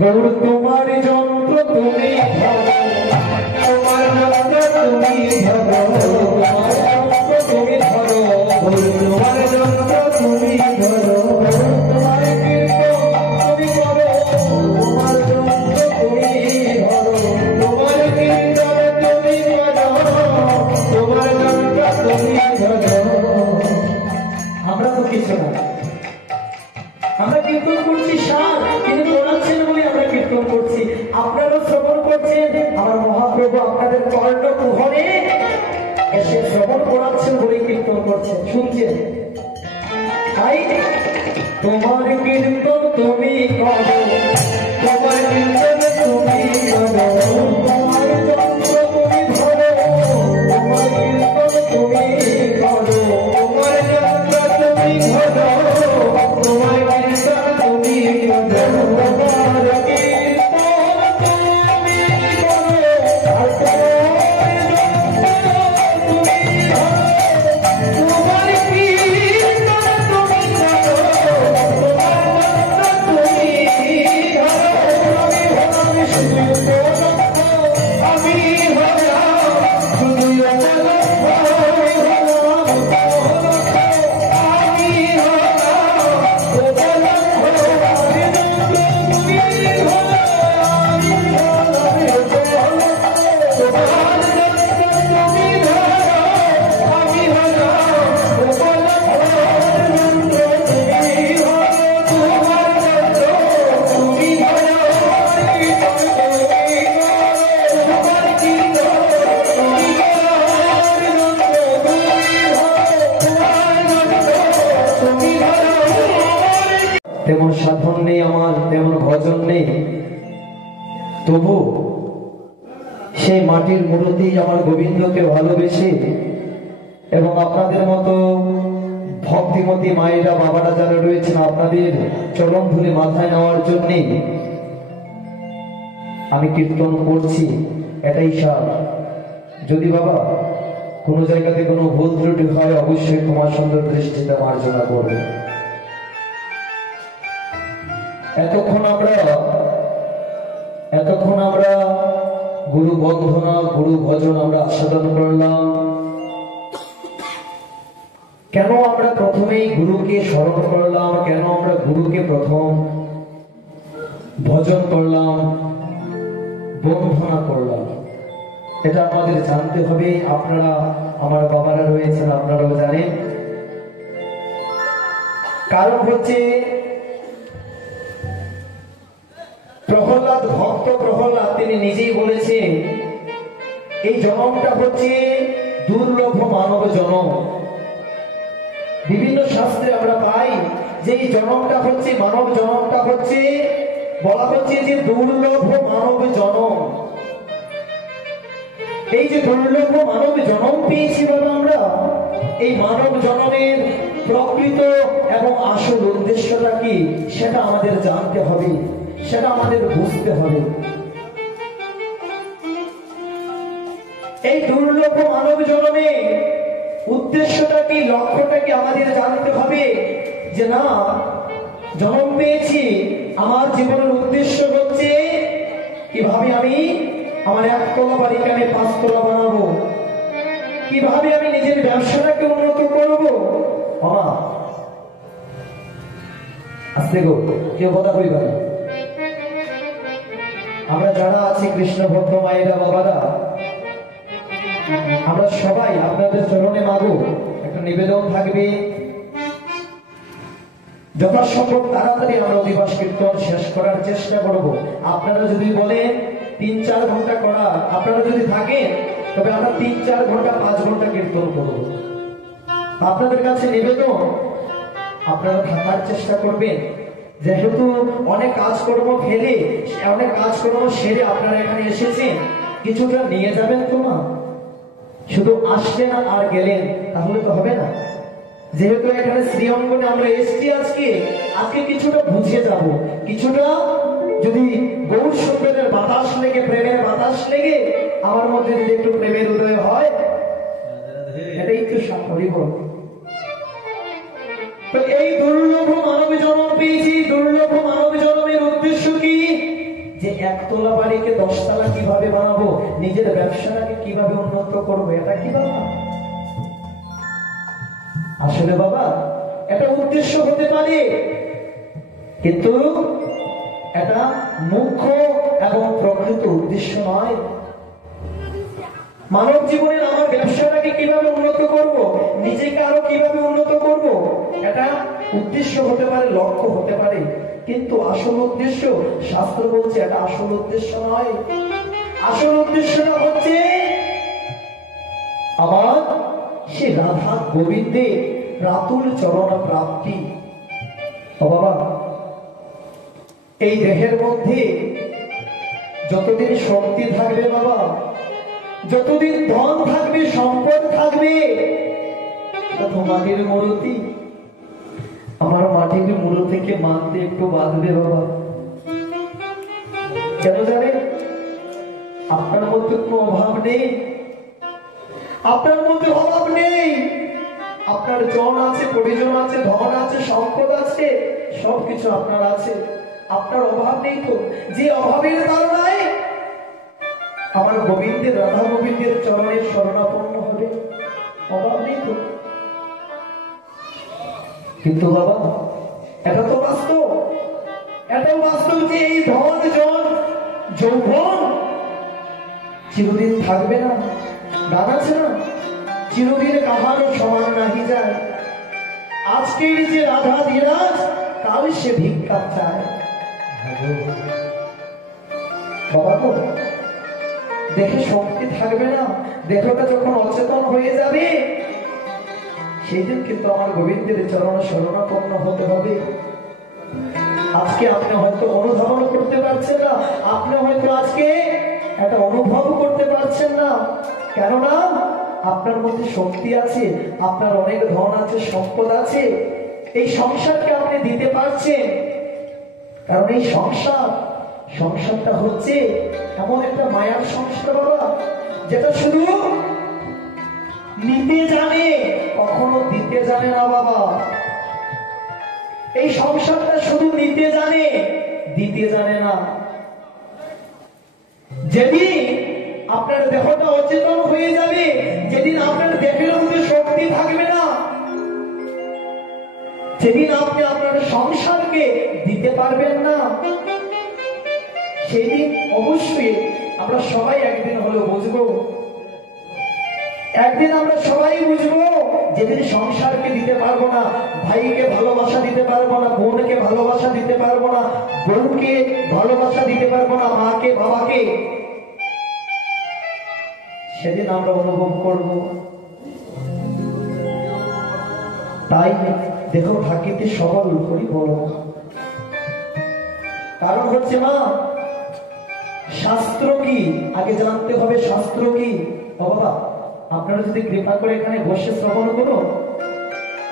গৌর তোমার যন্ত্র তুমি ধরো, তোমার যন্ত্র তুমি ধরো, তোমার যন্ত্র তুমি ধরো, গৌর তোমার যন্ত্র তুমি ধরো, তোমার কীর্তন তুমি করো, তোমার যন্ত্র তুমি ধরো, তোমার কীর্তন তুমি করো, তোমার যন্ত্র তুমি ধরো। আমরা তো কিছু না, আমরা কীর্তন করছি সার, তিনি বলাচ্ছেন বলে আমরা কীর্তন করছি। আপনারা শ্রবণ করছেন, আমার মহাপ্রভু আপনাদের কর্ণ কুহরে এসে শ্রবণ করাচ্ছেন বলে কীর্তন করছেন, শুনছেন। তাই তোমার কীর্তন তুমি করো, তোমার কীর্তন তুমি করো, তোমার যন্ত্র তুমি ধরো, তোমার কীর্তন তুমি করো, তোমার যন্ত্র তুমি ধরো, তোমার কীর্তন তুমি করো, তোমার কীর্তন তুমি করো, আর তোমার যন্ত্র তুমি ধরো, তোমার কীর্তন তুমি করো, তোমার যন্ত্র তুমি ধরো। আমি তেমন সাধন নেই আমার, তেমন ভজন নেই, তবু সেই মাটির মূর্তি আমার গোবিন্দকে ভালোবেসে এবং আপনাদের মতো ভক্তিমতী মায়েরা বাবারা যারা রয়েছেন আপনাদের চরণ ধরে মাথায় নেওয়ার জন্য আমি কীর্তন করছি, এটাই সার। যদি বাবা কোনো জায়গাতে কোনো ভুল ত্রুটি হয় অবশ্যই তোমার সুন্দর দৃষ্টিতে মার্জনা করবে। এতক্ষণ আমরা গুরু বন্ধনা গুরু ভজন আমরা আস্বাদন করলাম। কেন আমরা প্রথমেই গুরুকে স্মরণ করলাম, কেন আমরা গুরুকে প্রথম ভজন করলাম, বন্ধনা করলাম, এটা আমাদের জানতে হবে। আপনারা আমার বাবারা রয়েছেন, আপনারাও জানেন। কারণ হচ্ছে প্রহ্লাদ, ভক্ত প্রহ্লাদ তিনি নিজেই বলেছেন এই জন্মটা হচ্ছে দুর্লভ মানব জন্ম। বিভিন্ন শাস্ত্রে আমরা পাই যে এই জন্মটা হচ্ছে মানব জন্মটা হচ্ছে বলা হচ্ছে যে দুর্লভ মানব জন্ম। এই যে দুর্লভ মানব জন্ম পেয়েছি বাবা আমরা, এই মানব জন্মের প্রকৃত এবং আসল উদ্দেশ্যটা কি সেটা আমাদের জানতে হবে, সেটা আমাদের বুঝতে হবে। এই দুর্লভ মানব জন্মে উদ্দেশ্যটা কি, লক্ষ্যটা কি আমাদের জানতে হবে। যে না, জন্ম পেয়েছি, আমার জীবনের উদ্দেশ্য হচ্ছে কিভাবে আমি আমার একতলা বাড়িকে আমি 5 তলা বানাবো, কিভাবে আমি নিজের ব্যবসাটাকে উন্নত করবো। বাবা আস্তে গো, কেউ কথা কইবা না। আমরা যারা আছি কৃষ্ণ ভক্ত মায়েরা বাবারা, আমরা সবাই আপনাদের চরণে মাগো, একটা নিবেদন থাকবে যথাসম্ভব তাড়াতাড়ি আমরা অধিবাস কীর্তন শেষ করার চেষ্টা করব। আপনারা যদি বলেন 3-4 ঘন্টা করা, আপনারা যদি থাকেন তবে আমরা 3-4 ঘন্টা 5 ঘন্টা কীর্তন করব। আপনাদের কাছে নিবেদন আপনারা থাকার চেষ্টা করবেন। যেহেতু অনেক কাজকর্ম ফেলে, অনেক কাজকর্ম সেরে আপনারা এখানে এসেছেন, কিছুটা নিয়ে যাবেন তো মা। শুধু আসলেন আর গেলেন তাহলে তো হবে না। যেহেতু এখানে শ্রীঅঙ্গনে আমরা এসেছি আজকে কিছুটা বুঝে যাব, কিছুটা যদি গৌর সুন্দরের বাতাস লেগে, প্রেমের বাতাস লেগে আমার মধ্যে যদি একটু প্রেমের উদয় হয়, এটাই তো স্বাভাবিক। তো এই দুর্লভ মানব জন্ম পেয়েছি, দুর্লভ মানব জন্মের উদ্দেশ্য কি যে একতলা বাড়িকে 10 তলা কিভাবে বানাবো, নিজের ব্যবসাটাকে কিভাবে উন্নত করবো, এটা কি বাবা? আসলে বাবা এটা উদ্দেশ্য হতে পারে, কিন্তু এটা মুখ্য এবং প্রকৃত উদ্দেশ্য নয়। মানব জীবনে আমার ব্যবসাটাকে কিভাবে উন্নত করব, নিজেকে আরো কিভাবে উন্নত করব, এটা উদ্দেশ্য হতে পারে, লক্ষ্য হতে পারে, কিন্তু আসল উদ্দেশ্য শাস্ত্র বলছে এটা আসল উদ্দেশ্য নয়। আসল উদ্দেশ্যটা হচ্ছে আমার সে রাধা গোবিন্দে রাতুল চরণ প্রাপ্তি। ও বাবা, এই দেহের মধ্যে যতদিন শক্তি থাকবে বাবা, যতদিন ধন থাকবে, সম্পদ থাকবে, তত মাটির মূর্তি আমার মাটির মূল থেকে মানতে একটু বাঁধবে বাবা। কেন জানেন? আপনার মধ্যে কোনো অভাব নেই, আপনার মধ্যে অভাব নেই। আপনার জন আছে, পরিজন আছে, ধন আছে, সম্পদ আছে, সবকিছু আপনার আছে, আপনার অভাব নেই। তো যে অভাবের কারণে আমার গোবিন্দের, রাধা গোবিন্দের চরণে শরণাপন্ন হবে, অভাব নেই তো। কিন্তু বাবা এটা তো বাস্তব, এটাও বাস্তব যে এই ধন জন যৌবন চিরদিন থাকবে না। গান আছে না, চিরদিন কাহারও সমান নাহি যায়, আজকের যে রাধা ধীরাজ কাল সে ভিক্ষা চায়। বাবা তো দেখে শক্তি থাকবে না, দেহটা যখন অচেতন হয়ে যাবে সেই দিন কিন্তু আমার গোবিন্দের চরণ শরণাপন্ন হতে হবে। আজকে আপনি হয়তো অনুধাবন করতে পারছেন না, আপনি হয়তো আজকে এটা অনুভব করতে পারছেন না, কেননা আপনার মধ্যে শক্তি আছে, আপনার অনেক ধন আছে, সম্পদ আছে, এই সংসারকে আপনি দিতে পারছেন। কারণ এই সংসারটা হচ্ছে এমন একটা মায়ার সংসার বাবা, যেটা শুধু নিতে জানে, কখনো দিতে জানে না বাবা। এই সংসারটা শুধু নিতে জানে, দিতে জানে না। যেদিন আপনার দেহটা অচেতন হয়ে যাবে, যেদিন আপনার দেহের মধ্যে শক্তি থাকবে না, যেদিন আপনি আপনার সংসারকে দিতে পারবেন না, সেদিন অবশ্যই আমরা সবাই একদিন হলেও বুঝবো, একদিন আমরা সবাই বুঝবো, যেদিন সংসারকে দিতে পারবো না, ভাইকে ভালোবাসা দিতে পারবো না, বোনকে ভালোবাসা দিতে পারবো না, বউকে ভালোবাসা দিতে পারবো না, মাকে বাবাকে, সেদিন আমরা অনুভব করব। তাই দেখো থাকিতে সবল করি বলো, কারণ হচ্ছে মা শাস্ত্র কি আগে জানতে হবে। শাস্ত্র কি? ও বাবা, আপনারা যদি কৃপা করে এখানে বসে শ্রবণ করো,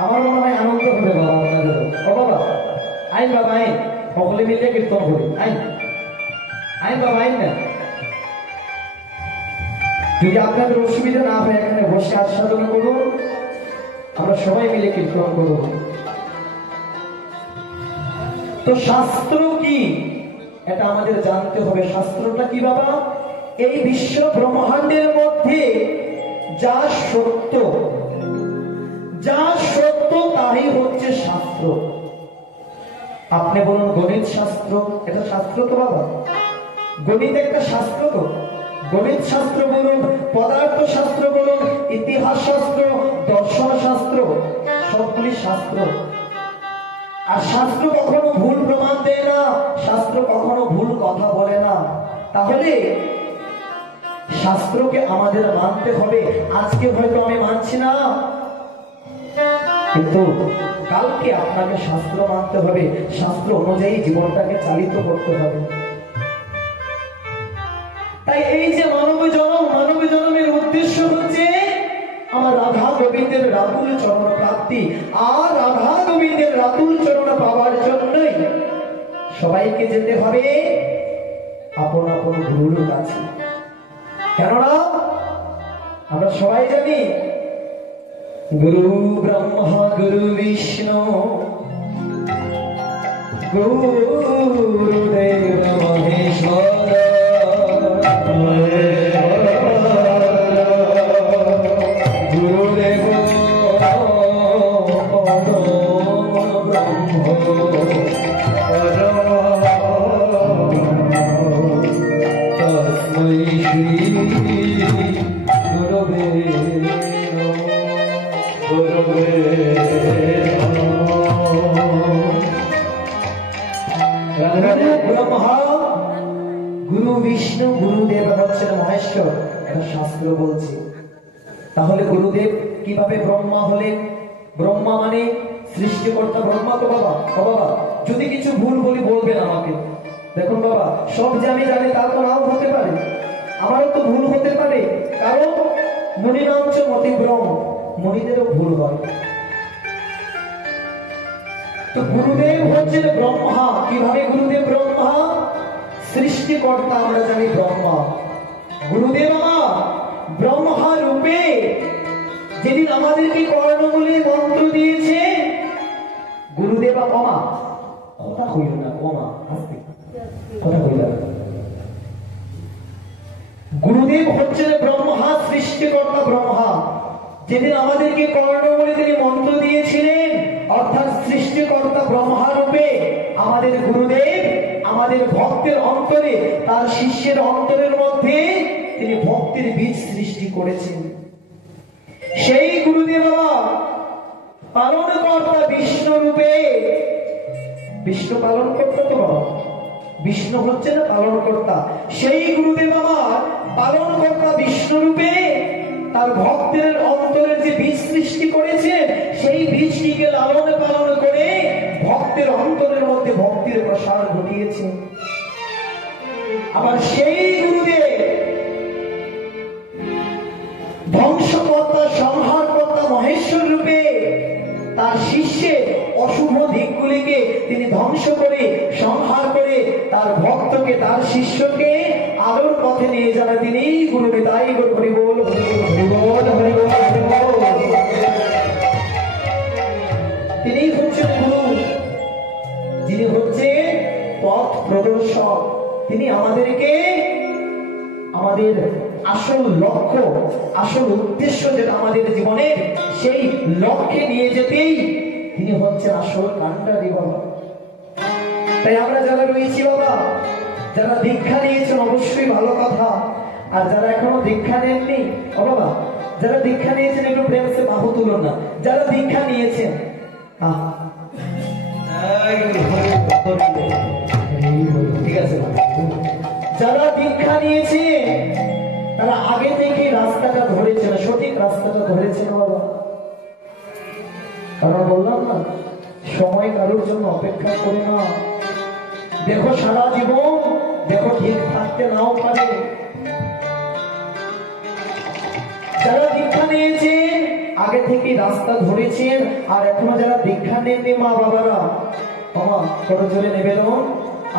আমার মনে হয় আনন্দ হবে বাবা আপনাদের। ও বাবা আইন, বাবা আইন, সকলে মিলে কীর্তন করি, আইন আইন বাবা আইন না। যদি আপনাদের অসুবিধা না হয় এখানে বসে আস্বাদন করুন, আমরা সবাই মিলে কীর্তন করব। তো শাস্ত্র কি এটা আমাদের জানতে হবে। শাস্ত্রটা কি বাবা? এই বিশ্ব ব্রহ্মাণ্ডের মধ্যে যা সত্য, যা সত্য তাই হচ্ছে শাস্ত্র। আপনি বলুন গণিত শাস্ত্র, এটা শাস্ত্র তো বাবা? গণিত একটা শাস্ত্র তো। গণিত শাস্ত্র বলুন, পদার্থ শাস্ত্র বলুন, ইতিহাস শাস্ত্র, দর্শন শাস্ত্র, সবগুলি শাস্ত্র। আর শাস্ত্র কখনো ভুল প্রমাণ দেয় না, শাস্ত্র কখনো ভুল কথা বলে না। তাহলে শাস্ত্রকে আমাদের মানতে হবে। আজকে হয়তো আমি মানছি না, কিন্তু কালকে আপনাকে শাস্ত্র মানতে হবে, শাস্ত্র অনুযায়ী জীবনটাকে চালিত করতে হবে। তাই এই যে মানব জন্মের উদ্দেশ্য হচ্ছে আমার রাধা গোবিন্দের রাতুল চরণ প্রাপ্তি। আর রাধা গোবিন্দের রাতুল চরণ পাওয়ার জন্যই সবাইকে যেতে হবে আপন আপন গুরুর কাছে। কেননা আমরা সবাই জানি গুরু ব্রহ্মা গুরু বিষ্ণু গুরুদেব মহেশ্বর। গুরু ব্রহ্মা, গুরু বিষ্ণু, গুরুদেব হচ্ছেন মহেশ্বর, এটা শাস্ত্র বলছে। তাহলে গুরুদেব কিভাবে ব্রহ্মা হলেন? ব্রহ্মা মানে সৃষ্টিকর্তা ব্রহ্মা তো বাবা। বাবা যদি কিছু ভুল বলি বলবেন আমাকে। দেখুন বাবা, সব যে আমি জানি তা তো নাও হতে পারে, আমারও তো ভুল হতে পারে, কারণ মুনিনাঞ্চ মতিভ্রম, মুনিদেরও ভুল হয়। তো গুরুদেব হচ্ছেন ব্রহ্মা। কিভাবে গুরুদেব ব্রহ্মা? সৃষ্টিকর্তা আমরা জানি ব্রহ্মা। গুরুদেব আমার ব্রহ্মা রূপে যেদিন আমাদেরকে কর্ণমূলে মন্ত্র দিয়েছে, গুরুদেব ক্ষমা, কথা হইল না, ক্ষমা আস্তে কথা হইল না। গুরুদেব হচ্ছেন ব্রহ্মা, সৃষ্টিকর্তা ব্রহ্মা। যেদিন আমাদেরকে কর্ণমূলে তিনি মন্ত্র দিয়েছিলেন, অর্থাৎ সৃষ্টিকর্তা ব্রহ্মা রূপে আমাদের গুরুদেব আমাদের ভক্তের অন্তরে, তার শিষ্যের অন্তরের মধ্যে তিনি ভক্তির বীজ সৃষ্টি করেছেন। সেই গুরুদেব পালনকর্তা বিষ্ণু রূপে, বিষ্ণু পালন কর্তা তো বাবা, বিষ্ণু হচ্ছে না পালনকর্তা। সেই গুরুদেব আমার পালনকর্তা বিষ্ণু রূপে তার ভক্তের অন্তরের যে বীজ সৃষ্টি করেছে, সেই বীজটিকে লালন পালন করে ভক্তের অন্তরের মধ্যে ভক্তির প্রসার ঘটিয়েছে। আবার সেই গুরুদেব ধ্বংসকর্তা সংহারকর্তা মহেশ্বর রূপে তার শিষ্যের অশুভ দিকগুলিকে তিনি ধ্বংস করে সংহার করে তার ভক্তকে, তার শিষ্যকে আলোর পথে নিয়ে যাবে তিনি গুরুদেব। তাই হরি বল, হরি বল, হরি বল, হরি বল। তিনি হচ্ছেন গুরু, যিনি হচ্ছে পথ প্রদর্শক। তিনি আমাদেরকে আমাদের আসল লক্ষ্য, আসল উদ্দেশ্য যেটা আমাদের জীবনের, সেই লক্ষ্যে নিয়ে যেতেই তিনি হচ্ছেন আসল কান্ডারি বাবা। তাই আমরা যারা রয়েছি বাবা, যারা দীক্ষা নিয়েছেন অবশ্যই ভালো কথা, আর যারা এখনো দীক্ষা নেননি বাবা, যারা দীক্ষা নিয়েছেন একটু প্রেম সে বাহু তুলুন না। যারা দীক্ষা নিয়েছেন ঠিক আছে, যারা দীক্ষা নিয়েছে তারা আগে থেকে রাস্তাটা ধরেছে না, সঠিক রাস্তাটা ধরেছে না বাবা। কারণ বললাম না, সময় কারোর জন্য অপেক্ষা করে না। দেখো সারা জীবন দেখো ঠিক থাকতে নাও পারে। যারা দীক্ষা নিয়েছেন আগে থেকে রাস্তা ধরেছেন, আর এখনো যারা দীক্ষা নেননি মা বাবারা, বাবা বড় জোরে নিবেদন,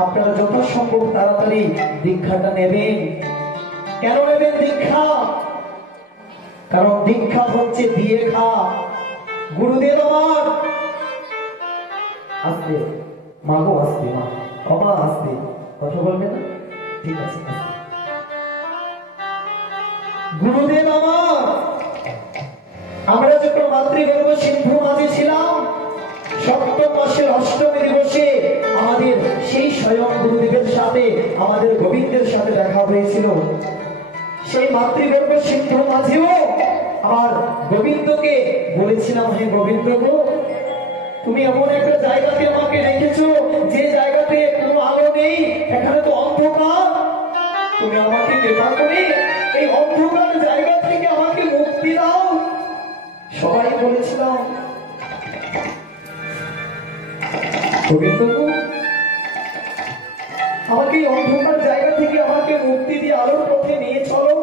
আপনারা যথাসম্ভব তাড়াতাড়ি দীক্ষাটা নেবেন। কেন নেবেন দীক্ষা? কারণ দীক্ষা হচ্ছে দিয়ে খা। গুরুদেব আমার আসতে, মাগো আসতে, মা বাবা আসতে, কথা বলবে না? ঠিক আছে। গুরুদেব আমার, আমরা যখন মাতৃগর্ভ সিন্ধু মাঝে ছিলাম, সপ্তম মাসের অষ্টমী দিবসে আমাদের সেই স্বয়ং গুরুদেবের সাথে আমাদের গোবিন্দের সাথে দেখা হয়েছিল। সেই মাতৃগর্ভ সিন্ধু মাঝেও আর গোবিন্দকে বলেছিলাম, হে গোবিন্দ গো, তুমি এমন একটা জায়গাতে আমাকে রেখেছো যে জায়গাতে কোনো আলো নেই, এখানে তো অন্ধকার, তুমি আমাকে কৃপা করে এই অন্ধকার জায়গা থেকে আমাকে মুক্তি দাও। সবাই বলেছিলাম গোবিন্দ গো, আমাকে এই অন্ধকার জায়গা থেকে আমাকে মুক্তি দিয়ে আলোর পথে নিয়ে চলো।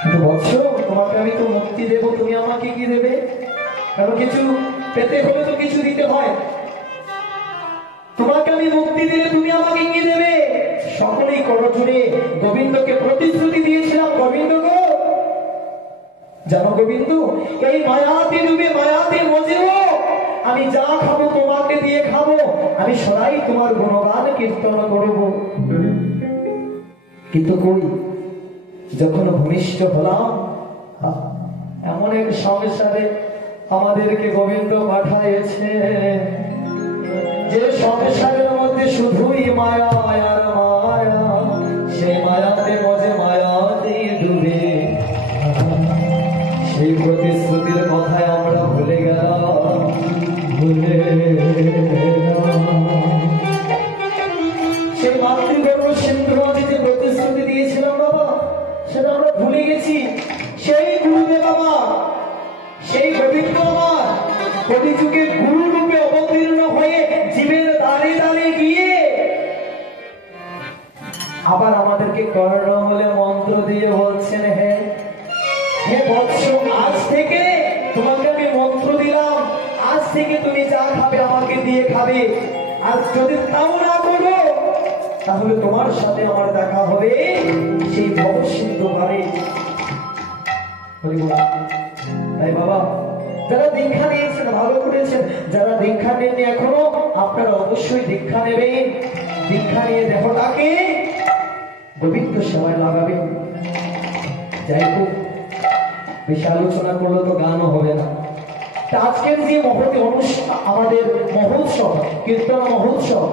কিন্তু বৎস, তোমাকে আমি তো মুক্তি দেবো, তুমি আমাকে কি দেবে? কারণ কিছু পেতে হলে তো কিছু দিতে হয়। তোমাকে আমি মুক্তি দিলে তুমি আমাকে কি দেবে? সকলেই করজোড়ে গোবিন্দকে প্রতিশ্রুতি দিয়েছিলাম, গোবিন্দ গো, জানো গোবিন্দ, এই মায়াতে ডুবে মায়াতে মজেও আমি যা খাবো তোমাকে দিয়ে খাবো, আমি সদাই তোমার গুণগান কীর্তন করব। কিন্তু কই, যখন ভূমিষ্ঠ হলাম, এমন এক সংসারে আমাদেরকে গোবিন্দ পাঠাইছে, যে সংসারের মধ্যে শুধুই মায়া আর মায়া, সেই মায়াতে মজে মায়াতে ডুবে সেই প্রতিশ্রুতির কথায় আমরা ভুলে গেলাম, ভুলে গেলাম। কর্ণমূলে মন্ত্র দিয়ে বলছেন, হে হে বৎস, আজ থেকে তোমাকে আমি মন্ত্র দিলাম, আজ থেকে তুমি যা খাবে আমাকে দিয়ে খাবে, আর যদি তাও না করো তাহলে তোমার সাথে আমার দেখা হবে সেই ভবসিন্ধু পারে। তাই বাবা, যারা দীক্ষা নিয়েছেন ভালো করেছেন, যারা দীক্ষা নেননি এখনো আপনারা অবশ্যই দীক্ষা নেবেন। দীক্ষা নিয়ে দেহটাকে গোবিন্দ সেবায় লাগাবেন। যাই হোক, বেশি আলোচনা করলে তো গানও হবে না। আজকের যে মহতি অনুষ্ঠান, আমাদের মহোৎসব, কীর্তন মহোৎসব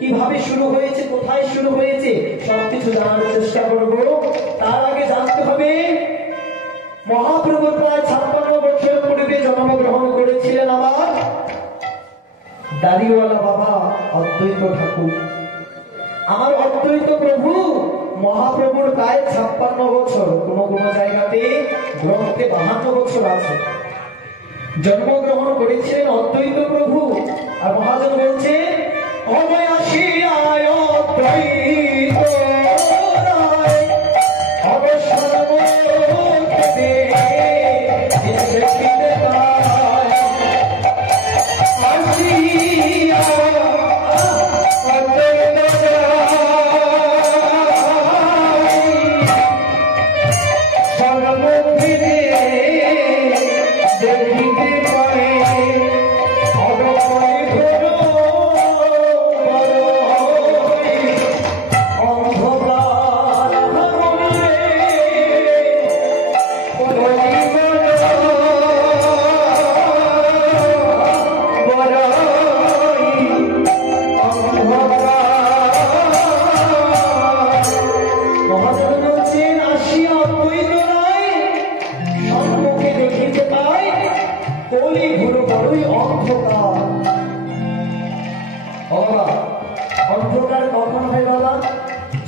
কিভাবে শুরু হয়েছে, কোথায় শুরু হয়েছে সবকিছু জানার চেষ্টা করব। তার আগে জানতে হবে মহাপ্রভু প্রায় 56 বছর পূর্বে জন্মগ্রহণ করেছিলেন আমার দাড়িওয়ালা বাবা অদ্বৈত ঠাকুর। আমার অদ্বৈত প্রভু মহাপ্রভুর প্রায় 56 বছর, কোন কোন জায়গাতে গ্রন্থে 52 বছর আছে, জন্মগ্রহণ করেছিলেন অদ্বৈত প্রভু। আর মহাজন বলছে অবয়াসী আয় অদ্বৈত অন্ধকার কখন হয় বাবা?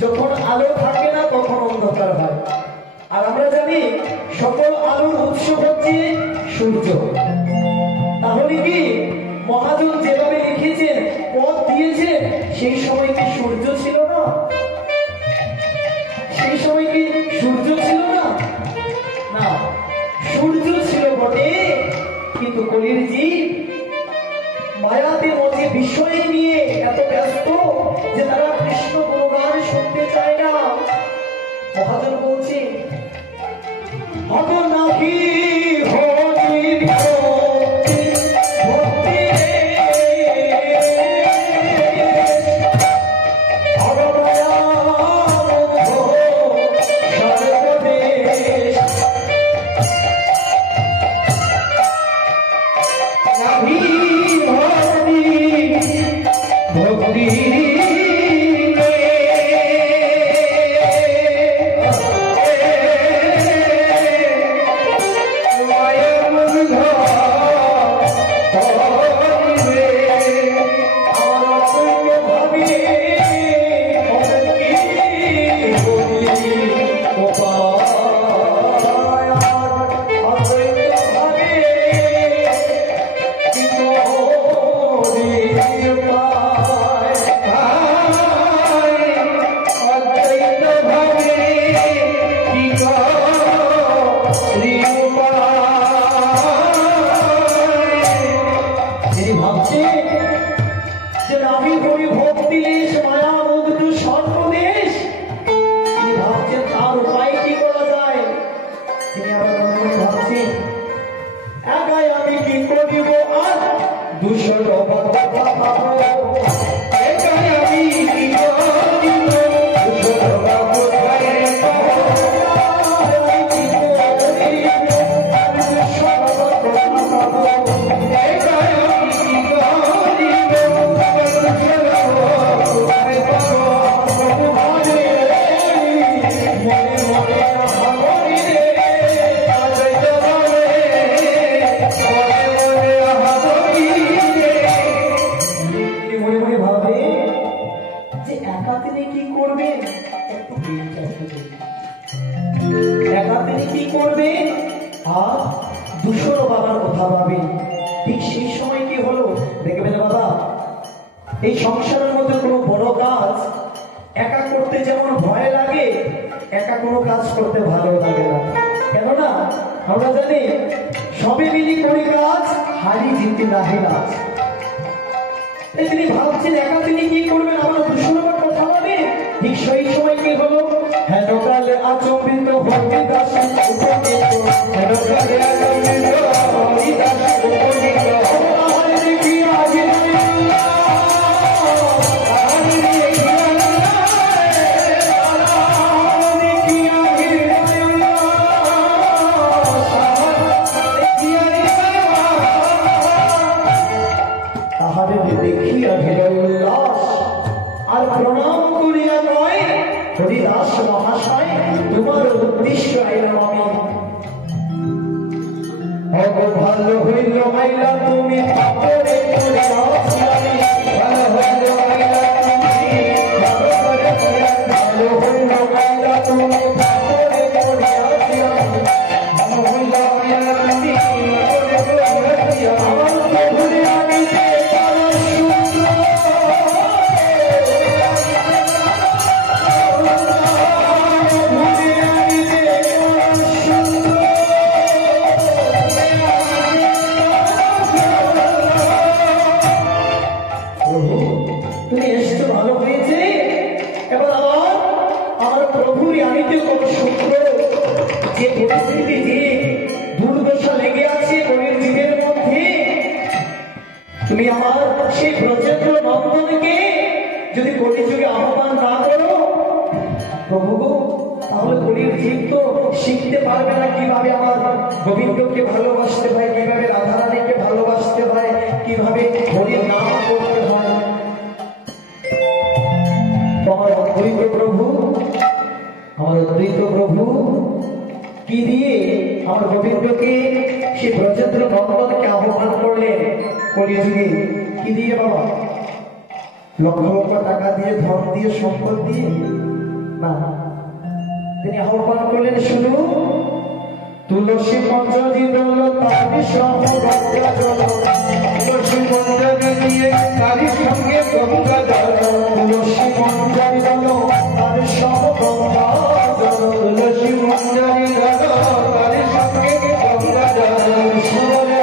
যখন আলো থাকে না তখন অন্ধকার হয়। আর আমরা জানি সকল আলোর উৎস হচ্ছে সূর্য। তাহলে কি মহাজন যেভাবে লিখেছেন, পথ দিয়েছেন, সেই সময় কি সূর্য ছিল না? সেই সময় কি সূর্য ছিল না? না, সূর্য ছিল বটে, কিন্তু কলির জীব মায়াতে মধ্যে বিষয় নিয়ে এত ব্যস্ত যে তারা কৃষ্ণ গুণগান শুনতে চায় না। মহাজন বলছে হত নাকি একা করতে যেমন ভয় লাগে, একা কোনো কাজ করতে ভালো লাগে না। কেননা আমরা জানি সবে মিলি করি কাজ, হারি জিতে নাহি নাচ। তিনি ভাবছেন একা তিনি কি করবেন, আমার দুঃসময় কথা হবে। ঠিক সেই সময় কি হলো, হেন কালে আচম্বিত হরিদাস উপনীত, হেন কালে আচম্বিত হরিদাস উপনীত, আহারে দেখিয়া হিরণ্যা, আহারে দেখিয়া দেখিয়া হিরণ্যাস আর প্রণাম করিয়া কয়, হরিদাস মহাশয় তোমার উদ্দেশ্য আইলাম আমি। ভালো হইল আইলা তুমি পাপড়ে পড়ে আসিয়ামি, ভালো হইল আইলা তুমি ভালো করে ভালো হইল আইলা তুমি পাপড়ে পড়ে আসিয়ামি, ভালো হইল আইলা তুমি পাপড়ে পড়ে আসিয়ামি, আমার প্রভুরে আমি যে তুমি আমার সেই ব্রজেন্দ্র নন্দনকে যদি কলিযুগে আহ্বান না করো প্রভু, তাহলে কলির জীব তো শিখতে পারবে না কিভাবে আমার গোবিন্দকে ভালোবাসতে হয়, কিভাবে রাধারানীকে ভালোবাসতে হয়, কিভাবে হরির নাম করতে হয়। তোমার অদ্বৈত প্রভু, আমার অদ্বৈত প্রভু কি দিয়ে আমার গোবিন্দকে সেই ব্রজেন্দ্র নন্দনকে আহ্বান করলেন কলিযুগে? কি দিয়ে বাবা? লক্ষ লক্ষ টাকা দিয়ে, ধন দিয়ে, সম্পদ দিয়ে না, তিনি আহ্বান করলেন শুধু তুলসী মঞ্জরি দল তারি সঙ্গে গঙ্গা জল, তুলসী মঞ্জরি দিয়ে তারি সঙ্গে গঙ্গা জল, তুলসী মঞ্জরি দল তারি সঙ্গে গঙ্গা জল, তুলসী মঞ্জরি দল তারি সঙ্গে গঙ্গা জল, শুনে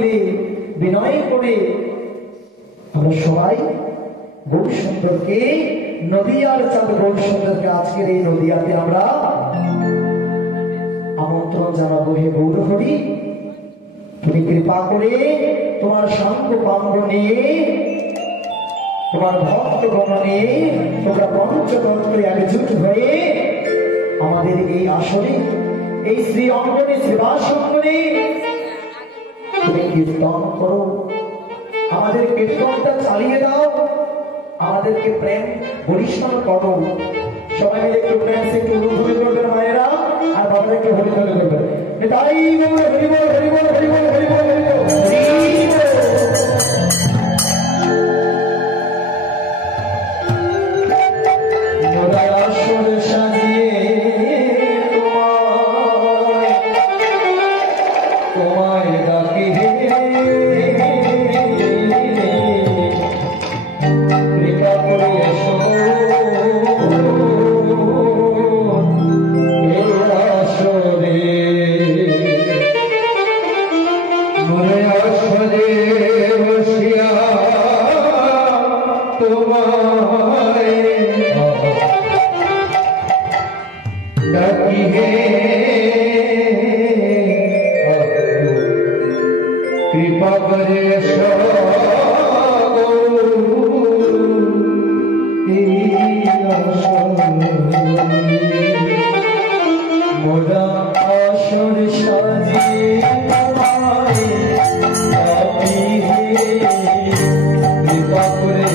মিলে বিনয় করে আমরা সবাই গৌর সুন্দরকে, নদিয়ার চাঁদ গৌর সুন্দরকে আজকের এই নদিয়াতে আমরা আমন্ত্রণ জানাবো। হে গৌর হরি, তুমি কৃপা করে তোমার শান্ত পাঙ্গ নিয়ে, তোমার ভক্তগণ নিয়ে তোমরা পঞ্চতন্ত্রে একজুট হয়ে আমাদের এই আসনে, এই শ্রী অঙ্গনে, শ্রীবাস অঙ্গনে তুমি কীর্তন করো। আমাদের কীর্তনটা চালিয়ে দাও, আমাদেরকে প্রেম পরিশ্রম করো। সবাই মিলে একটু প্রেম সে একটু উলুধ্বনি করবেন মায়েরা, আর বাবারা একটু হরিধ্বনি করবেন। তাই বল হরি বল, হরি বল, হরি বল, হরি বল, হরি বল, হরি বল। कृपा करे मोरा आशर साजिए कृपा करे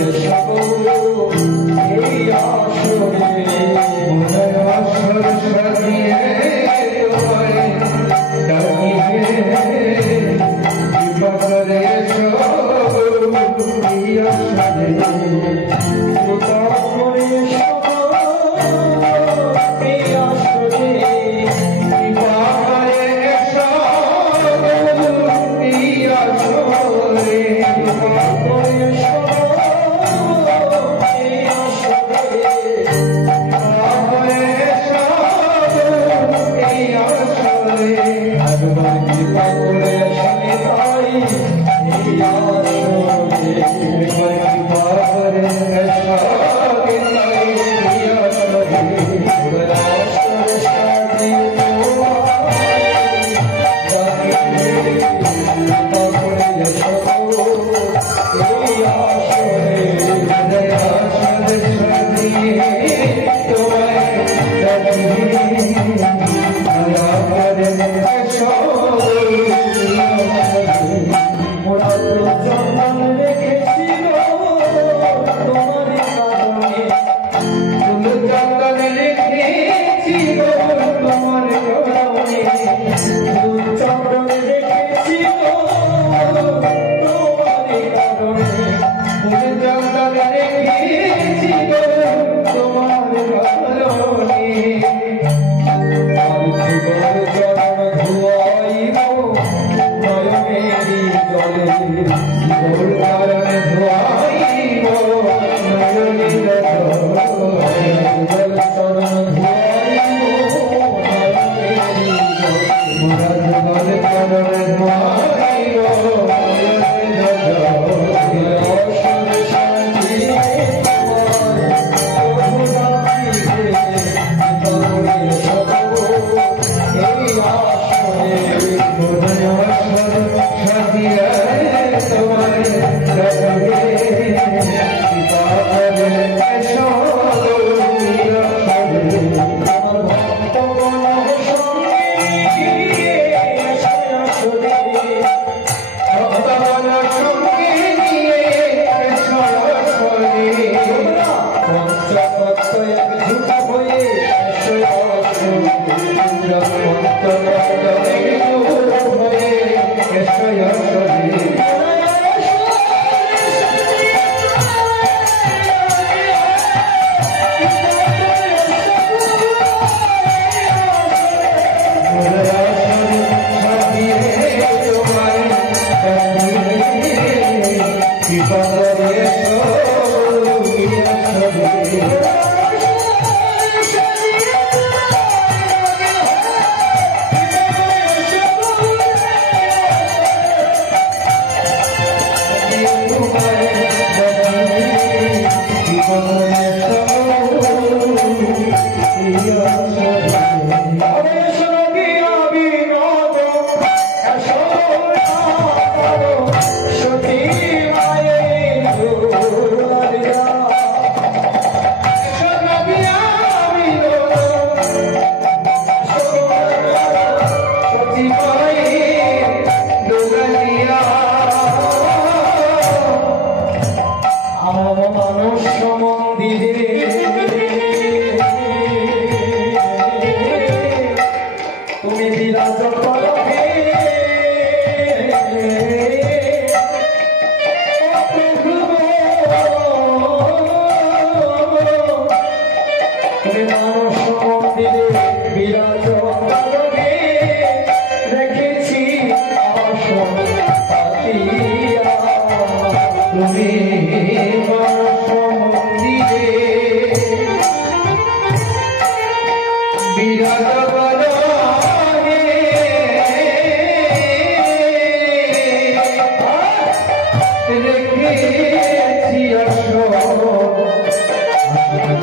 রেখেছি আসর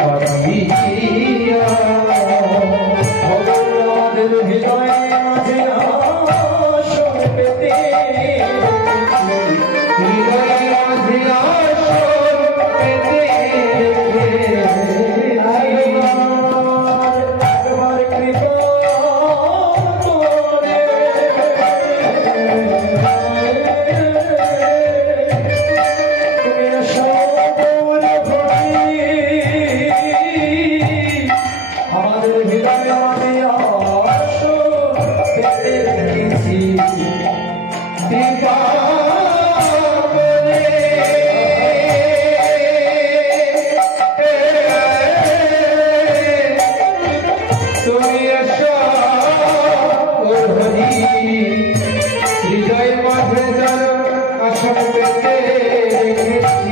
পাঠিয়া ভগবানের হৃদয়ে মাঝে আসন পেতে হৃদয়ে মাঝে আসর পেতে একবার কৃপা করে তুমি সবর ভরি আমাদের হৃদয়ে মাঝে আসন পেতে রেখেছি দীপা করে তুমি এসো ওর হরি হৃদয় মাঝে যেন আসন পেতে রেখেছি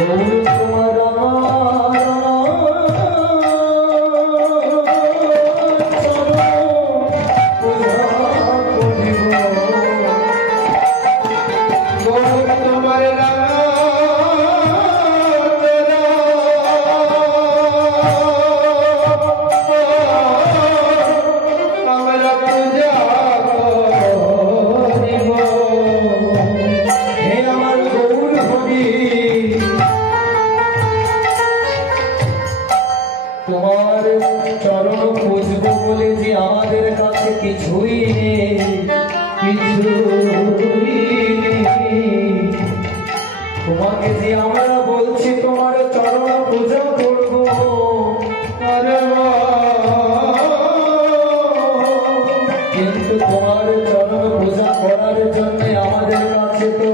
গৌর তোমার তোমার চরণ খুঁজব বলে যে আমাদের কাছে কিছুই নেই, কিছুই নেই। তোমাকে যে আমরা বলছি তোমার চরণ পূজা করব, কিন্তু তোমার চরণ পূজা করার জন্য আমাদের কাছে তো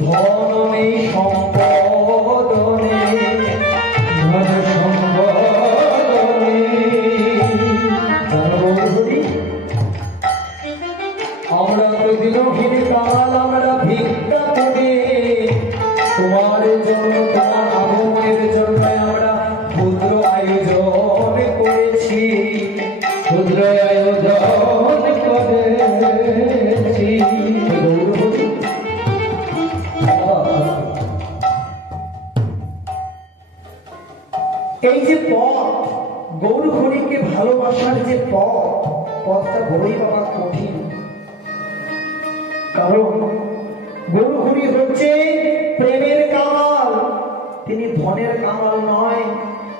ধন নেই, সম্পদ নেই, ধন সম্পদ আমরা তো দিনহীন কাল, আমরা ভিক্ষা করে তোমার জন্য, তোমার আগমনের জন্য আমরা ক্ষুদ্র আয়োজন করেছি, ক্ষুদ্র আয়োজন করেছি। এই যে পথ, গৌর হরিকে ভালোবাসার যে পথটা বড়ই বাবা কঠিন। কারণ গৌর হরি হচ্ছে প্রেমের কামাল, তিনি ধনের কামাল নয়,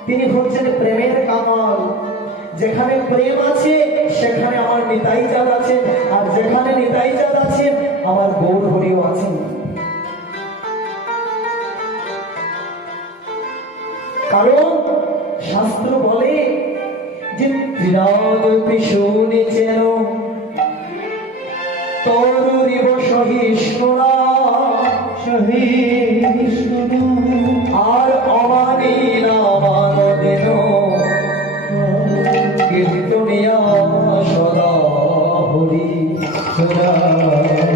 তিনি হচ্ছেন প্রেমের কামাল। যেখানে প্রেম আছে সেখানে আমার নিতাই চাঁদ আছে, আর যেখানে নিতাই চাঁদ আছে আমার গৌর হরিও আছেন। কারণ শাস্ত্র বলে যে ত্রিনাদ পিছনে চেন তরুরিব সহিষ্ণুরা, সহিষ্ণু আর অমানি নামান দেন কীর্তনিয়া সদা হরি, সদা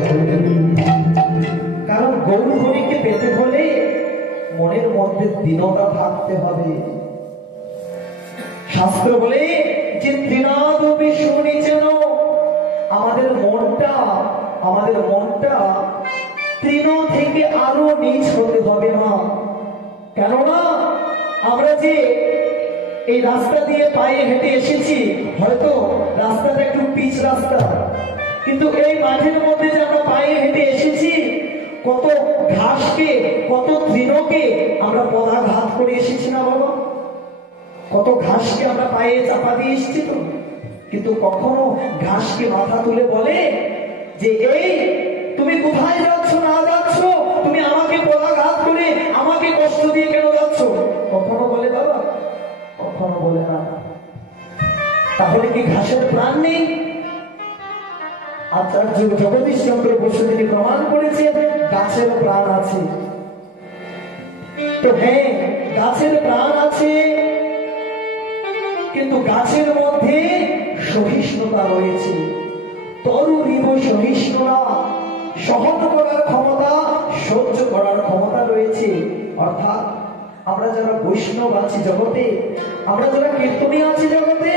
হরি। কারণ গৌর হরিকে পেতে হলে মনের মধ্যে দীনতা থাকতে হবে। শাস্ত্র বলে যে ত্রিনাদ বিষ্ণু যেন আমাদের মনটা তৃণ থেকে আরো নিচ হতে হবে না। কেননা আমরা যে এই রাস্তা দিয়ে পায়ে হেঁটে এসেছি, হয়তো রাস্তাটা একটু পিচ রাস্তা, কিন্তু এই মাঠের মধ্যে যে আমরা পায়ে হেঁটে এসেছি, কত ঘাসকে, কত তৃণকে আমরা পদাঘাত করে এসেছি না বাবা? কত ঘাসকে আমরা পায়ে চাপা দিয়ে এসেছি তো, কিন্তু কখনো ঘাসকে মাথা তুলে বলে যে এই তুমি কোথায় যাচ্ছ না যাচ্ছ, তুমি আমাকে পদাঘাত করে আমাকে কষ্ট দিয়ে কেন যাচ্ছ? কখনো বলে বাবা? কখনো বলে না। তাহলে কি ঘাসের প্রাণ নেই? আচার্য জগদীশ চন্দ্র বসু তিনি প্রমাণ করেছেন গাছের প্রাণ আছে। তো হ্যাঁ, গাছের প্রাণ আছে, কিন্তু গাছের মধ্যে সহিষ্ণুতা রয়েছে। তরুরিব সহিষ্ণুরা, সহন করার ক্ষমতা, সহ্য করার ক্ষমতা রয়েছে। অর্থাৎ আমরা যারা বৈষ্ণব আছি জগতে, আমরা যারা কীর্তনী আছি জগতে,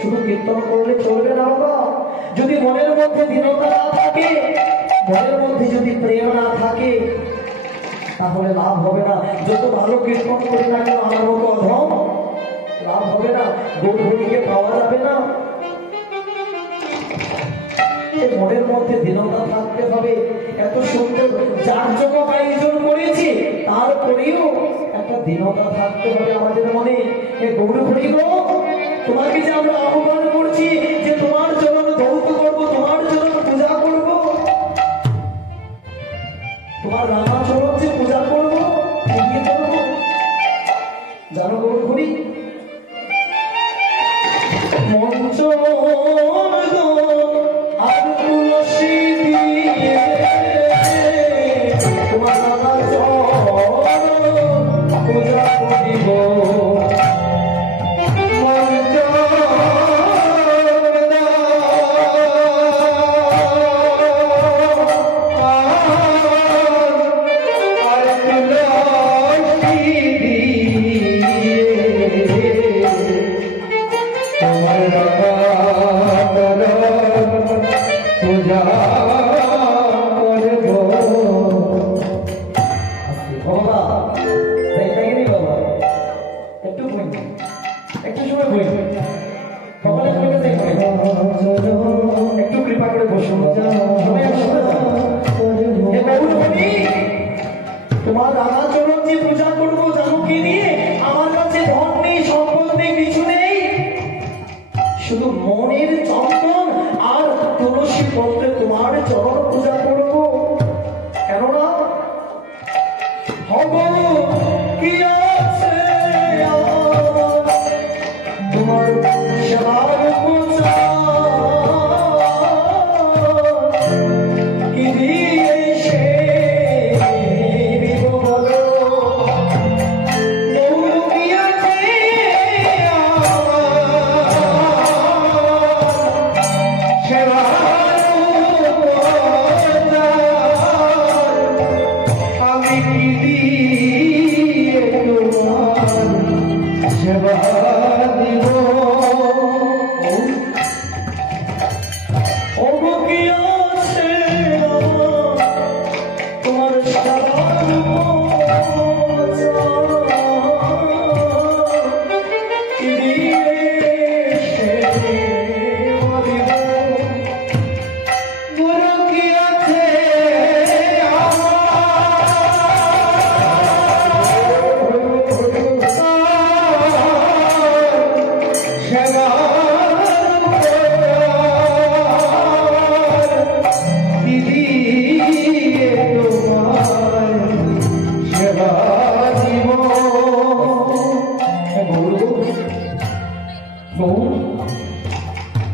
শুধু কীর্তন করলে চলবে না বাবা। যদি মনের মধ্যে দীনতা না থাকে, মনের মধ্যে যদি প্রেম না থাকে, তাহলে লাভ হবে না। যত ভালো কীর্তন করি না কেন আমার মতো অধম, লাভ হবে না, গৌর হরিকে পাওয়া যাবে না। মনের মধ্যে দীনতা থাকতে হবে। এত সুন্দর জাঁকজমক আয়োজন করেছি, তারপরেও একটা দীনতা থাকতে হবে আমাদের মনে। গৌর হরি গো, তোমাকে যে আমরা আহ্বান করছি যে তোমার চরণ ধৌত করবো, তোমার চরণ পূজা করবো, তোমার রামাচরণ যে পূজা করবো, পুজো করবো, জানো গৌর হরি মঞ্চ আর তুলসী দিয়ে তোমার রামাচরণ পূজা করিব। মঞ্চ বাবা যাই থাকেনি বাবা, একটু বই, একটু সময় বই, কপালে চলে যাই বই, একটু কৃপা করে বসুন, সবাই একসাথে যান। হে গৌরমণি, তোমার রাধা চরণ যে পূজা করবো জানো কি দিয়ে? আমার কাছে ধন নেই, সম্পদ নেই, কিছু নেই, শুধু মনের চন্দন আর তুলসী পত্রে তোমার চরণ পূজা করবো। কেননা হব কি আছে তোমার সেবার পূজা কি দিয়ে সে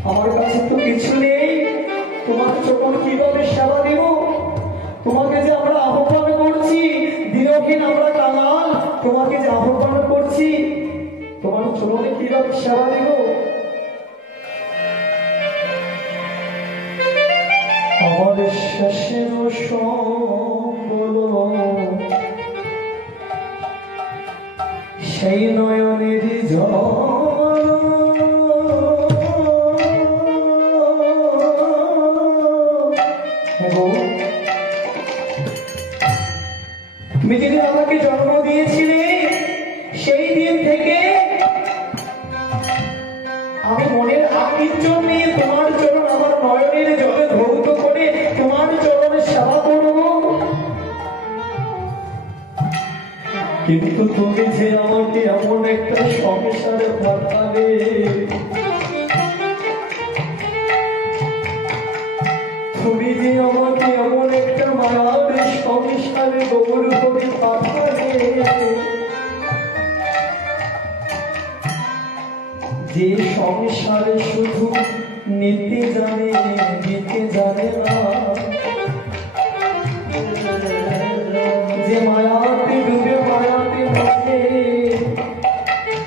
আমার কাছে তো কিছু নেই, তোমার চরণ কিভাবে সেবা দেব? তোমাকে যে আমরা আহ্বান করছি, দিনহীন আমরা কাঙাল, তোমাকে যে আহ্বান করছি, তোমার চরণে কিভাবে সেবা দেব? আমার শেষের সম্বল সেই নয়নের জল, তুমি যেদিন আমাকে জন্ম দিয়েছিলে সেই দিন থেকে আমি মনের আকৃষ্ট নিয়ে তোমার চরণ আমার নয়নের জলে ধৌত করে তোমার চরণে সেবা করব। কিন্তু তুমি যে আমাকে এমন একটা সংসারে পাঠালে, তুমি যে আমাকে এমন একটা মায়াবে সংসারে গৌর করে পাঠালে, যে সংসারে শুধু নিতে জানে দিতে জানে না, যে মায়াতে ডুবে মায়াতে ডুবে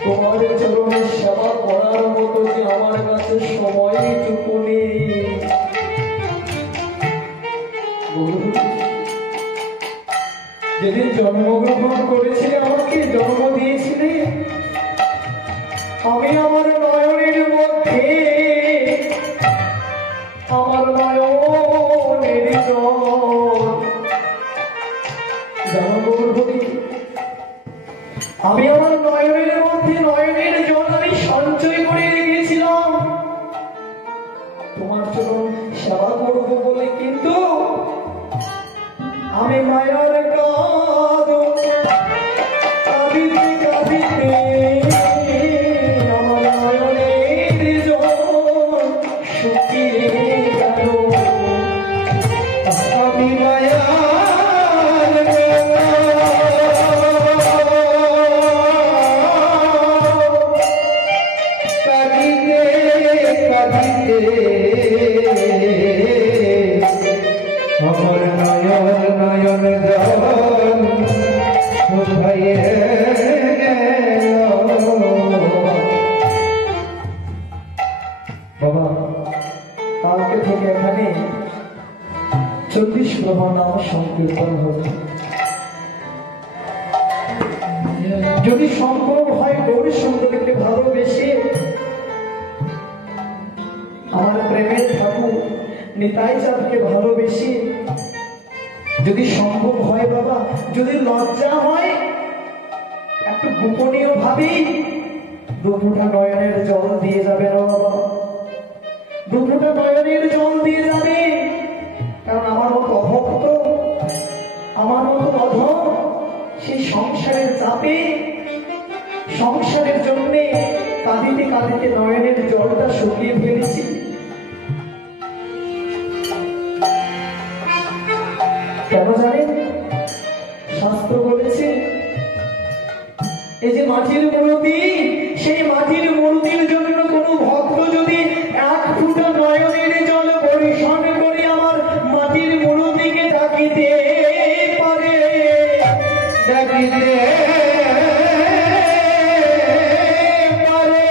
তোমার চরণে সেবা করার মতো যে আমার কাছে সময়টুকু নেই। যেদিন জন্মগ্রহণ করেছিলে, আমাকে জন্ম দিয়েছিলে, আমি আমার নয়নের মধ্যে আমার নয়নের আমি আমার নয়নের মধ্যে নয়নের জল আমি সঞ্চয় করে রেখেছিলাম তোমার চরণ সেবা করবো বলে। কিন্তু আমি মায়ার কাঁদিতে কাঁদিতে আমার নয়নের জল শুকিয়ে গেল। আমি মায়ার কাঁদিতে কাঁদিতে আমার নয়ন নয়ন জল শুকাইয়ে গেল। বাবা, কালকে থেকে এখানে 24 প্রভা নাম সংকীর্তন হবে। যদি সম্ভব হয় গৌরী সুন্দরীকে ভালোবেসে আমার প্রেমের ঠাকুর নিতাই চাঁদকে ভালোবেসে যদি সম্ভব হয় বাবা, যদি লজ্জা হয়, একটু গোপনীয় ভাবে দুফোঁটা নয়নের জল দিয়ে যাবে না বাবা, দুফোঁটা নয়নের জল দিয়ে যাবে। কারণ আমার মতো অভক্ত, আমার মতো অধম, সেই সংসারের চাপে, সংসারের জন্য কাঁদিতে কাঁদিতে নয়নের জলটা শুকিয়ে ফেলেছি। কেন জানেন? শাস্ত্র বলেছে, এই যে মাটির মূর্তি, সেই মাটির মূর্তির জন্য কোন ভক্ত যদি এক ফোঁটা নয়নের জল বর্ষণ করে আমার মাটির মূর্তিকে ডাকিতে পারে, ডাকিতে পারে,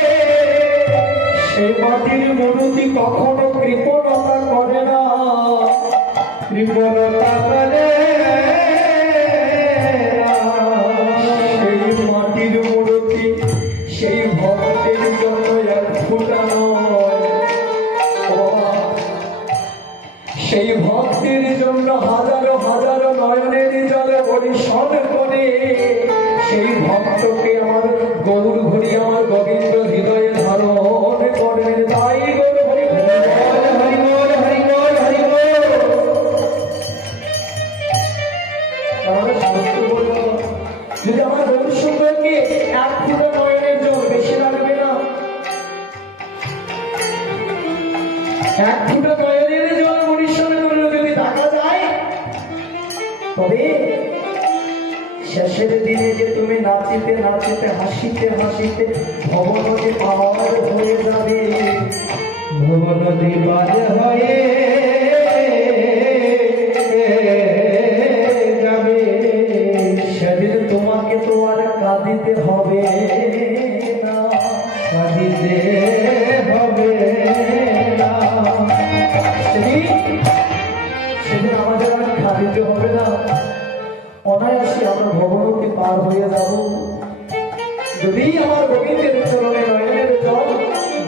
সেই মাটির মূর্তি কখনো কৃপণতা করে না, কৃপণতা করে সেই ভক্তের জন্য এক ফোঁটা নয়, সেই ভক্তের জন্য হাজারো হাজারো নয়নের জলে পরিশোধ করে সেই ভক্তকে আমার গৌর হরি, আমার গোবিন্দ হৃদয়ে ধারণ করেন। তাই গৌর হরি হরি বল, হরি বল, হরি বল। তাহলে শাস্ত্র বলল, যদি আমার গৌর সুন্দরকে এক ফোঁটা নয়নের জল, বেশি লাগবে না, এক ফোঁটা নয়নের জল পরিশ্রম করলে যদি দেখা যায়, তবে শেষের দিনে যে তুমি নাচিতে নাচিতে হাসিতে হাসিতে ভবনদী পার হয়ে যাবে, ভবনদী পার হয়ে যাবে, সেদিন তোমাকে তো আর কাঁদিতে হবে না, কাঁদিতে হবে না, সেদিন আমাদের আর কাঁদিতে হবে না, অনায়াসে আমরা ভবনকে পার হয়ে যাব। যদি আমার গোবিন্দের চরণে নয়নের জল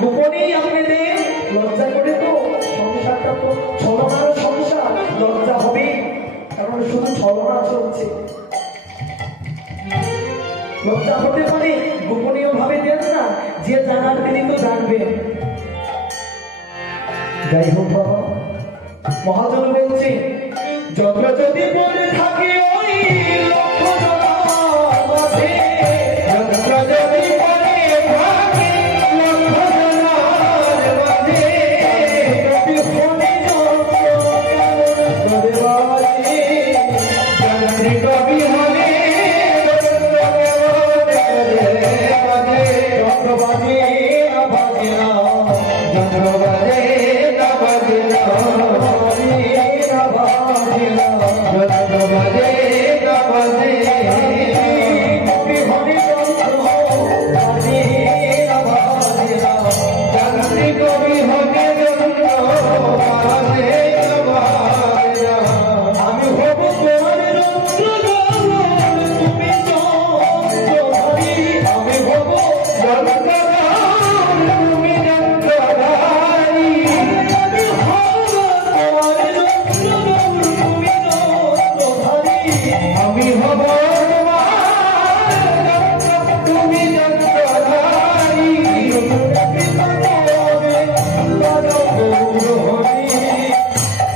গোপনেই আপনি দেন, লজ্জা করে তো সংসারটা তো ছলনার সংসার, লজ্জা হবে, কারণ শুধু ছলনা চলছে, লজ্জা হতে পারে, গোপনীয় ভাবে দেন না, যে জানার তিনি তো জানবেন। যাই হোক বাবা, মহাজন বলছে, যত যদি পড়ে থাকে ওই লক্ষ জনার মাঝে, যত যদি পড়ে থাকে লক্ষ জনার মাঝে, যদি ফোনে করে বাজে, যান্ত্রিক বিহনে যন্ত্র বাজে না বাজে না, যন্ত্র বাজে না বাজে না, যন্ত্র বাজে না বাজে, যান্ত্রিক বিহনে যন্ত্র বাজে না বাজে না। আমি হব তোমার যন্ত্রগান, তুমি যন্ত্রধারী, আমি হব যন্ত্রগান, তুমি যন্ত্রধারী, আমি হব তোমার যন্ত্রগান, তুমি যন্ত্রধারী, আমি হব তোমার, তুমি যন্ত্রধারী,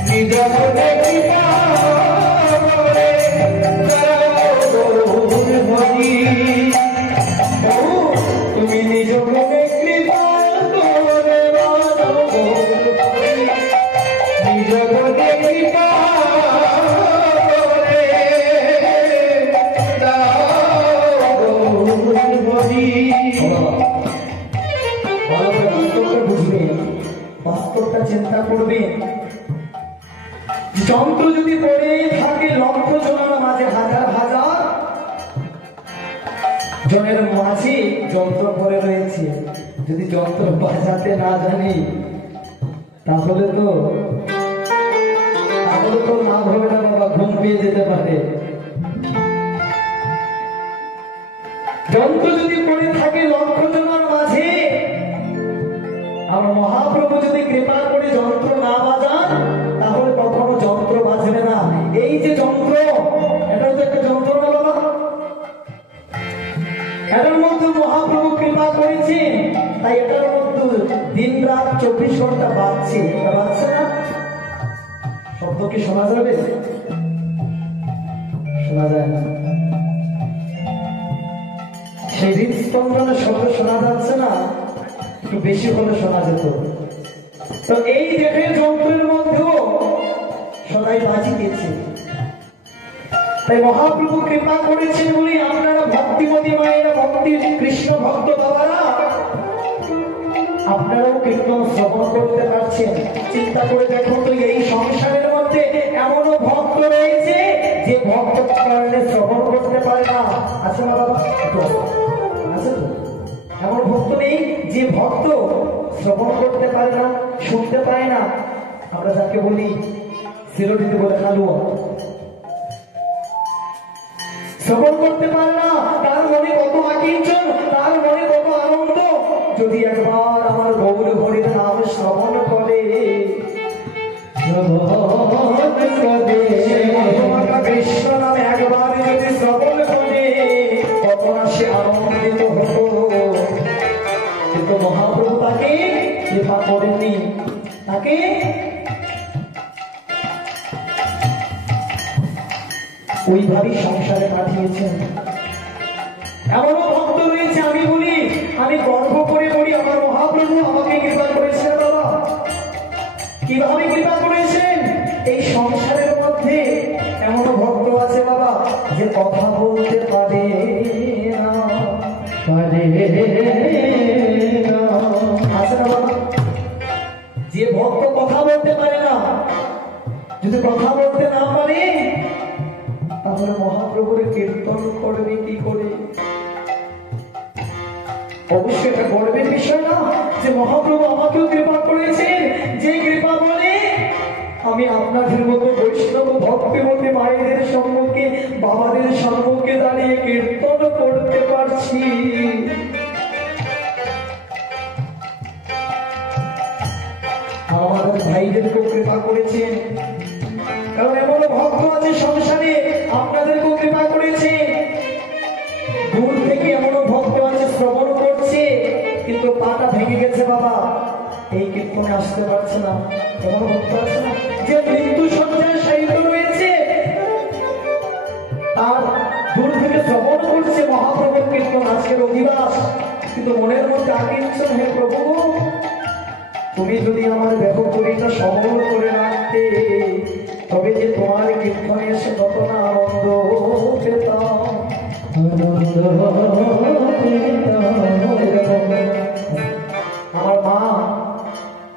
নিজ মনে কৃপা করে গৌর হরি, তুমি নিজ মনে কৃপা করে বাজাও গৌর হরি। নিজ মনে কৃপা করে দাও গৌর হরি। ভালো করে বাস্তবটা বুঝবে, বাস্তবটা চিন্তা করবে। যন্ত্র যদি পড়ে থাকে লক্ষ জনের মাঝে, হাজার হাজার জনের মাঝে যন্ত্র পড়ে রয়েছে, যদি যন্ত্র বাজাতে না জানি তাহলে তো লাভ হবে না বাবা, ঘুম পেয়ে যেতে পারে। যন্ত্র যদি পড়ে থাকে লক্ষ জনের মাঝে, আমার মহাপ্রভু যদি কৃপা করে যন্ত্র না বাজান, তাহলে কখনো যন্ত্র বাজবে না। এই যে যন্ত্র 24 ঘন্টা বাজছে, বাজছে না? শব্দ কি শোনা যাবে? শোনা যায় না। সেই হৃদস্পন্দনের শব্দ শোনা যাচ্ছে না, একটু বেশি হলে শোনা যেত। তো এই দেহের যন্ত্রের মধ্যেও সদাই বাজিতেছে। তাই মহাপ্রভু কৃপা করেছেন বলে আপনারা ভক্তিমতী মায়েরা, ভক্তি কৃষ্ণ ভক্ত বাবারা, আপনারাও কীর্তন শ্রবণ করতে পারছেন। চিন্তা করে দেখুন তো, এই সংসারের মধ্যে এমনও ভক্ত রয়েছে যে ভক্ত কারণে শ্রবণ করতে পারে না। আছে না বাবা? আছে তো? এমন ভক্ত নেই যে ভক্ত শ্রবণ করতে পারে না, শুনতে পায় না। আমরা যাকে বলি সিলোটিতে বলে হালুয়া, শ্রবণ করতে পারে না। তার মনে কত আকিঞ্চন, তার মনে কত আনন্দ। যদি একবার আমার গৌর হরির নাম শ্রবণ করে, কৃষ্ণ নাম একবার যদি শ্রবণ করে, কত না সে আনন্দিত হতো। কিন্তু মহাপ্রভু তাকে কৃপা করেননি, তাকে ওইভাবেই সংসারে পাঠিয়েছেন। এমনও ভক্ত রয়েছে, আমি বলি, আমি গর্ব করে বলি, আমার মহাপ্রভু আমাকে কৃপা করেছেন। বাবা কিভাবে কৃপা করেছেন? এই সংসারের মধ্যে এমনও ভক্ত আছে বাবা যে কথা বলতে পারে না, আছে না বাবা? যে ভক্ত কথা বলতে পারে না, যদি কথা বলতে না পারে তাহলে মহাপ্রভুর কীর্তন করবে কি করে? অবশ্যই এটা গর্বের বিষয় না যে মহাপ্রভু আমাকেও কৃপা করেছেন, যে কৃপা বলে আমি আপনাদের মতো বৈষ্ণব ভক্তিমতী মায়েদের সম্মুখে, বাবাদের সম্মুখে দাঁড়িয়ে কীর্তন করতে পারছি। আমাদের ভাইদেরকেও কৃপা করেছেন, কারণ এমন ভক্ত আছে সংসারে, আপনাদেরকেও কৃপা করেছে। দূর থেকে এমন ভক্ত আছে শ্রবণ করছে, কিন্তু পাটা ভেঙে গেছে বাবা, এই কীর্তনে আসতে পারছে না। এমন ভক্ত আছে না যে মৃত্যু সজ্জায় শায়িত রয়েছে, আর দূর থেকে শ্রবণ করছে মহাপ্রভুর কীর্তন, আজকের অধিবাস, কিন্তু মনের মধ্যে আকিঞ্চন, হে প্রভু তুমি যদি আমার দেহপুরীটা সবল করে রাখতে, তবে যে তোমার কীর্তনে এসে কত না আনন্দ পেতাম।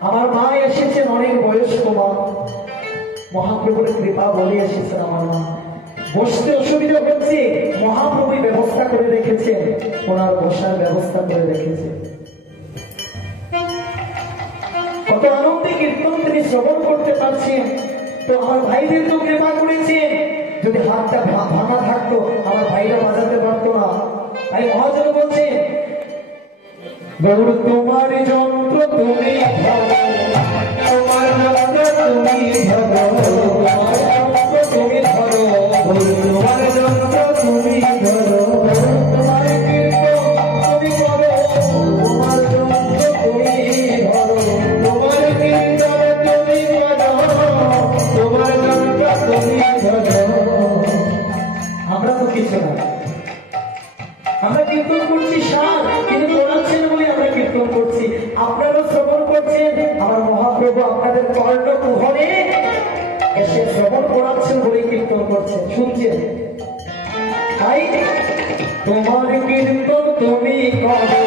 আমার মা এসেছেন, অনেক বয়স্ক মা, মহাপ্রভুর কৃপা বলে এসেছেন। আমার মা বসতে অসুবিধা হচ্ছে, মহাপ্রভু ব্যবস্থা করে রেখেছেন, ওনার বসার ব্যবস্থা করে রেখেছে। কত আনন্দে কীর্তন তিনি শ্রবণ করতে পারছেন। তো আমার ভাইদের তো কৃপা করেছেন, যদি হাতটা ভাঙা থাকতো আমার ভাইরা বাজাতে পারতো না। তাই মহাজন বলছে, গৌর তোমার যন্ত্র তুমি ধরো, তোমার যন্ত্র তুমি ধরো, তোমার যন্ত্র তুমি ধরো, তোমার যন্ত্র তুমি ধরো, তোমার কীর্তন তুমি করো, তোমার যন্ত্র তুমি ধরো, তোমার কীর্তন তুমি করো, তোমার যন্ত্র তুমি ধরো। আমরা তো কিছু না, আমরা কীর্তন করছি সার, তিনি বলাচ্ছেন বলে আমরা কীর্তন করছি। আপনারাও শ্রবণ করছেন, আমার মহাপ্রভু আপনাদের কর্ণ কুহরে এসে শ্রবণ করাচ্ছেন বলে কীর্তন করছেন, শুনছেন। তাই তোমার কীর্তন তুমি করো,